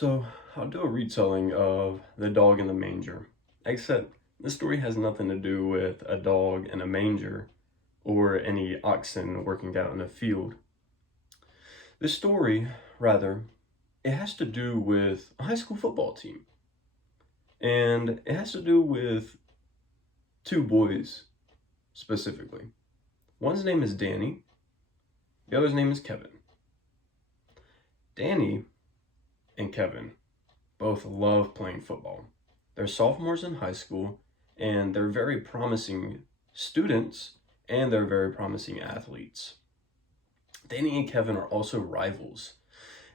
So, I'll do a retelling of The Dog in the Manger, except this story has nothing to do with a dog in a manger or any oxen working out in a field. This story, rather, it has to do with a high school football team. And it has to do with two boys specifically. One's name is Danny, the other's name is Kevin. Danny and Kevin both love playing football. They're sophomores in high school, and they're very promising students, and they're very promising athletes. Danny and Kevin are also rivals,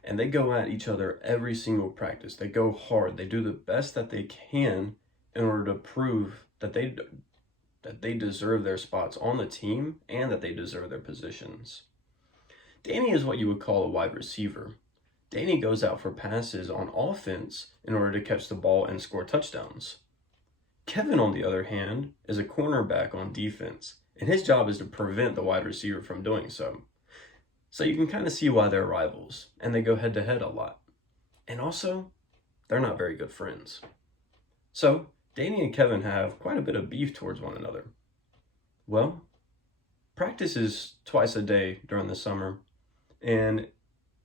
and they go at each other every single practice. They go hard. They do the best that they can in order to prove that they deserve their spots on the team and that they deserve their positions. Danny is what you would call a wide receiver. Danny goes out for passes on offense in order to catch the ball and score touchdowns. Kevin, on the other hand, is a cornerback on defense, and his job is to prevent the wide receiver from doing so. So you can kind of see why they're rivals, and they go head to head a lot. And also, they're not very good friends. So, Danny and Kevin have quite a bit of beef towards one another. Well, practice is twice a day during the summer, and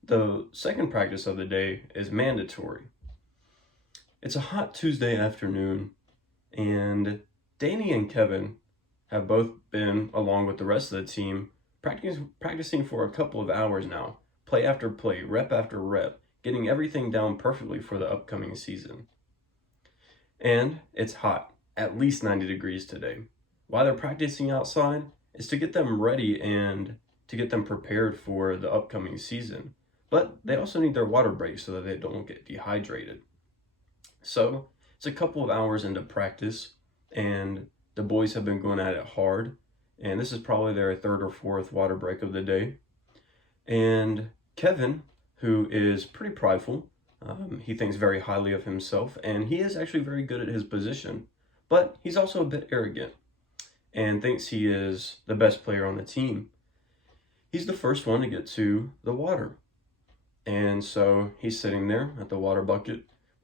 the second practice of the day is mandatory. It's a hot Tuesday afternoon, and Danny and Kevin have both been, along with the rest of the team, practicing for a couple of hours now, play after play, rep after rep, getting everything down perfectly for the upcoming season. And it's hot, at least 90 degrees today. Why they're practicing outside is to get them ready and to get them prepared for the upcoming season. But they also need their water breaks so that they don't get dehydrated. So it's a couple of hours into practice, and the boys have been going at it hard. And this is probably their third or fourth water break of the day. And Kevin, who is pretty prideful, he thinks very highly of himself, and he is actually very good at his position. But he's also a bit arrogant and thinks he is the best player on the team. He's the first one to get to the water. And so he's sitting there at the water bucket,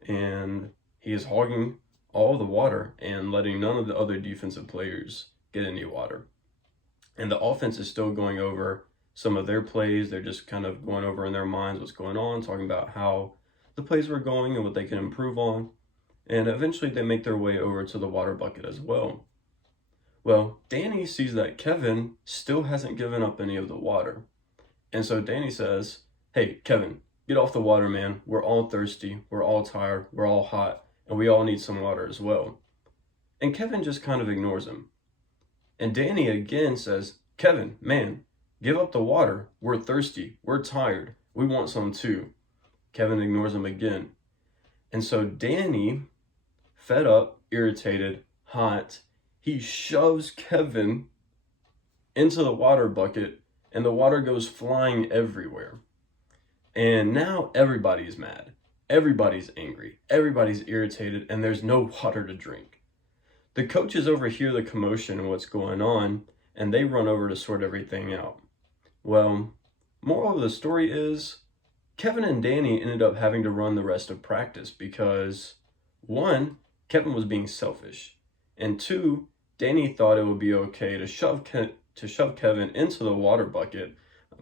and he is hogging all the water and letting none of the other defensive players get any water. And the offense is still going over some of their plays. They're just kind of going over in their minds what's going on, talking about how the plays were going and what they can improve on. And eventually they make their way over to the water bucket as well. Well, Danny sees that Kevin still hasn't given up any of the water. And so Danny says, "Hey, Kevin, get off the water, man. We're all thirsty. We're all tired. We're all hot. And we all need some water as well." And Kevin just kind of ignores him. And Danny again says, "Kevin, man, give up the water. We're thirsty. We're tired. We want some too." Kevin ignores him again. And so Danny, fed up, irritated, hot, he shoves Kevin into the water bucket, and the water goes flying everywhere. And now everybody's mad. Everybody's angry. Everybody's irritated, and there's no water to drink. The coaches overhear the commotion and what's going on, and they run over to sort everything out. Well, moral of the story is, Kevin and Danny ended up having to run the rest of practice because, one, Kevin was being selfish, and two, Danny thought it would be okay to shove Kevin into the water bucket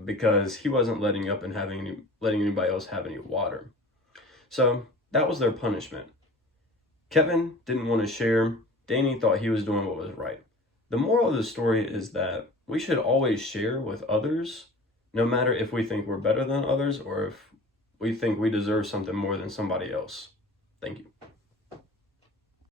because he wasn't letting up and letting anybody else have any water. So that was their punishment. Kevin didn't want to share. Danny thought he was doing what was right. The moral of the story is that we should always share with others, no matter if we think we're better than others or if we think we deserve something more than somebody else. Thank you.